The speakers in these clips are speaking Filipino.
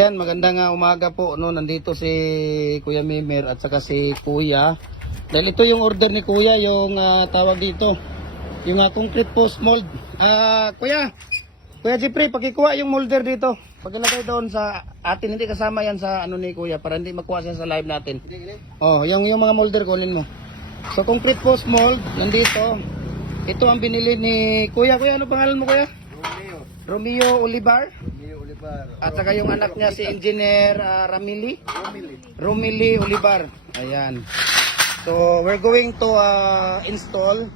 Yan, magandang umaga po, no. Nandito si Kuya Mimer at saka si Kuya. Dahil ito yung order ni Kuya, yung tawag dito, yung concrete post mold. Kuya Jeffrey, pakikuha yung molder dito. Pagkalagay doon sa atin, hindi kasama yan sa ano ni Kuya para hindi makuha siya sa live natin. Oh, yung mga molder kunin mo. So concrete post mold nandito. Ito ang binili ni Kuya. Kuya, ano pangalan mo, Kuya? Romeo Olivar. At saka yung anak niya si Engineer Romili Olivar. Ayan. So we're going to install.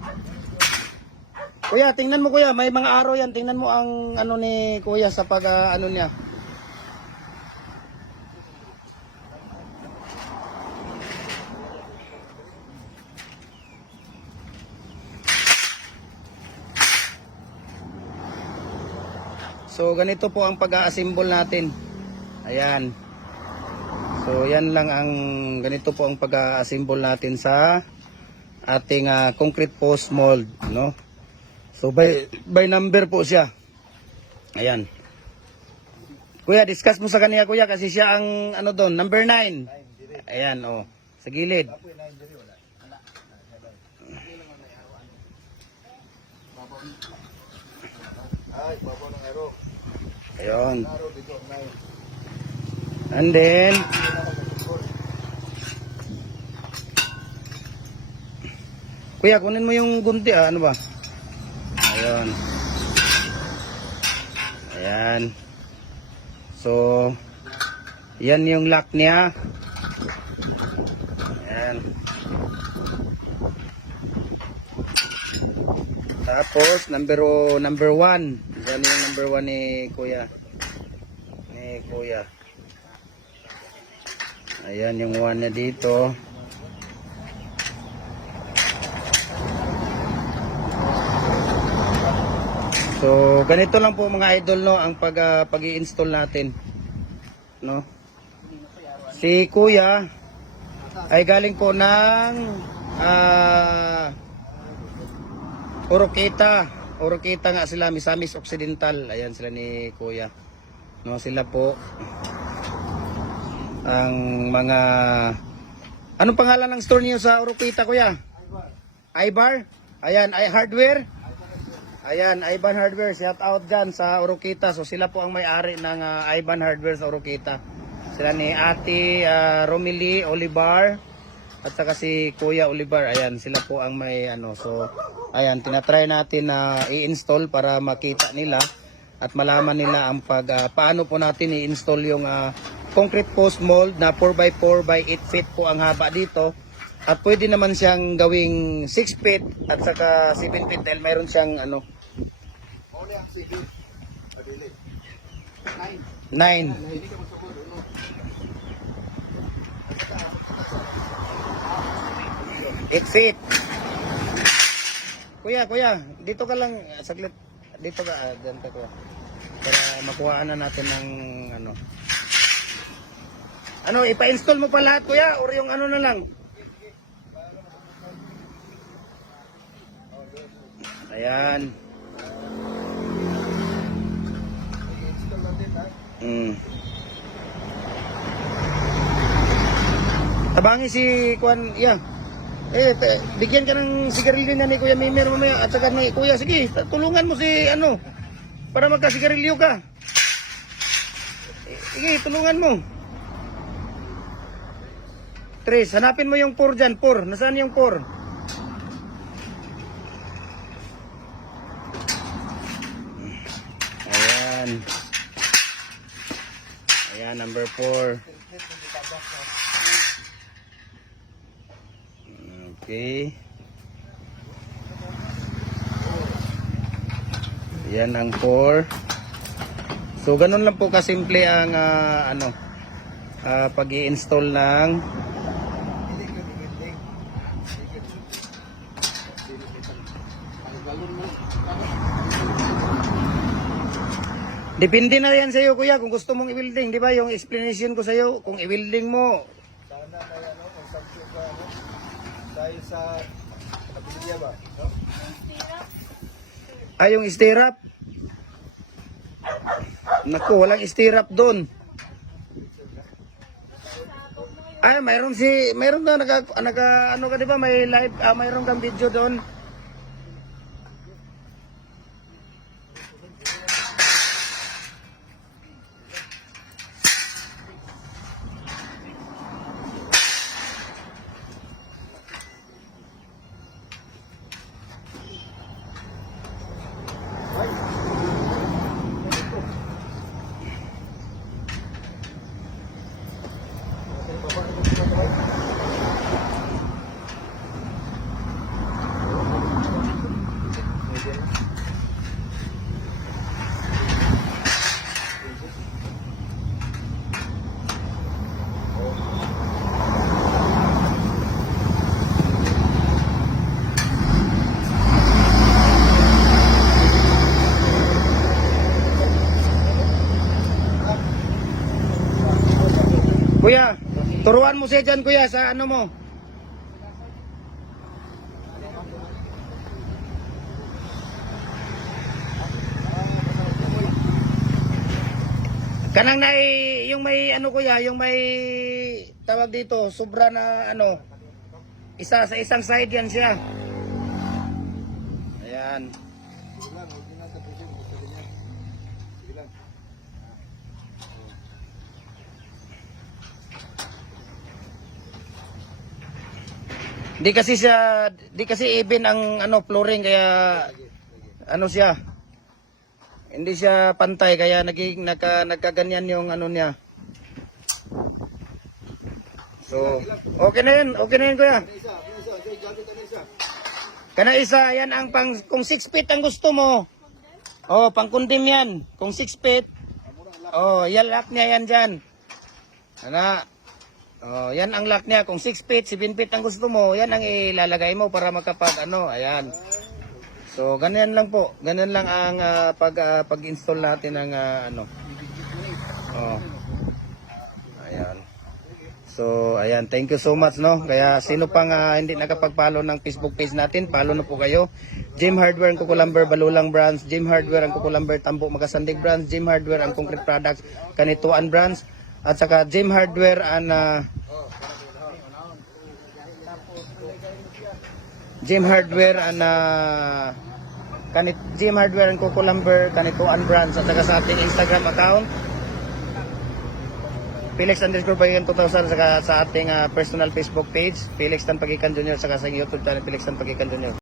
Kuya, tingnan mo, Kuya, may mga araw yan. Tingnan mo ang ano ni Kuya sa pag ano niya. So ganito po ang pag-a-assemble natin. Ayan. So yan lang ang ganito po ang pag-a-assemble natin sa ating concrete post mold, no? So by number po siya. Ayan. Kuya, discuss mo sa kanya, Kuya, kasi siya ang ano doon, number 9. Ayan, oh, sa gilid. Ayun. And then Kuya, kunin mo yung gunti, ano ba? Ayun. Ayan. So yan yung lock niya. Ayan. Tapos number 1. Yan yung number 1 ni Kuya. Ayan yung 1 na dito. So ganito lang po mga idol, no, ang pag-i-install natin, no. Si Kuya ay galing po ng Oroqueta nga sila, Misamis Occidental. Ayan sila ni Kuya, no. Sila po ang mga, anong pangalan ng store niyo sa Oroqueta, Kuya? Ibar. Ayan, Hardware. Ayan, Iban Hardware, shout out dyan sa Oroqueta. So sila po ang may-ari ng Iban Hardware sa Oroqueta. Sila ni Ate Romili Olivar at saka si Kuya Olivar. Ayan, sila po ang may ano. So ayan, tinatry natin na i-install para makita nila at malaman nila ang paano po natin i-install yung concrete post mold na 4x4 by 8 feet po ang haba dito. At pwede naman siyang gawing 6 feet at saka 7 feet dahil mayroon siyang ano 9. 8 feet. Kuya, dito ka lang saglit. Dito ka, diyan ka, Kuya. Para makuhaan na natin ng ano. Ano, ipa-install mo pa lahat, Kuya, or yung ano na lang? Ayan. Tabangi si Kuan, yeah. Bigyan ka ng sigarilyo na ni Kuya Mimer mamaya at saka ni Kuya. Sige, tulungan mo si ano para magkasigarilyo ka. Sige, tulungan mo. Tres, hanapin mo yung 4 dyan, 4. Nasaan yung 4? Ayan, number 4. Okay. Yan ang 4. So ganun lang po kasimple ang pag-i-install ng depende na yan sa iyo, Kuya, kung gusto mong i-building, di ba? Yung explanation ko sa iyo, kung i-building mo. Sana may consumption ka, dahil sa pabiliya ba? No? Ay, yung stirrup. Naku, walang stirrup doon. Ay, mayroon na ano ka 'di ba, may live, mayroon kang video doon. Kuya, turuan mo siya dyan, kuya, sa ano mo. Kanang yung may ano kuya, yung may tawag dito, sobra na ano, isa sa isang side yan siya. Ayan. Di kasi even ang ano flooring kaya ano siya. Hindi siya pantay kaya nagkaganyan yung ano niya. So, okay na yun kuya. Kana isa, yan ang kung 6 feet ang gusto mo. Oh, pang-kundim yan. Kung 6 feet. Oh, yan lock niya yan dyan. Ana. Oh, yan ang lock niya. Kung 6 feet, 7 feet ang gusto mo, yan ang ilalagay mo para makapag ano, ayan. So, ganyan lang po. Ganyan lang ang pag-install natin ng ano. Oh. Ayan. So, ayan. Thank you so much, no? Kaya sino pang hindi nakapag-follow ng Facebook page natin, follow na po kayo. Jim Hardware ang Kukulamber, Balulang Brands. Jim Hardware ang Kukulamber, Tambo, Magasandig Brands. Jim Hardware ang Concrete Products, Kanituan Brands. At saka Jim Hardware ang Jim Hardware ang Jim Hardware ang Kukulamber, Kanituan Brands. At saka sa ating Instagram account Felix_Pagikan 2000, saka sa ating personal Facebook page Felix Tan Pagikan Jr. saka sa YouTube channel Felix Tan Pagikan Jr.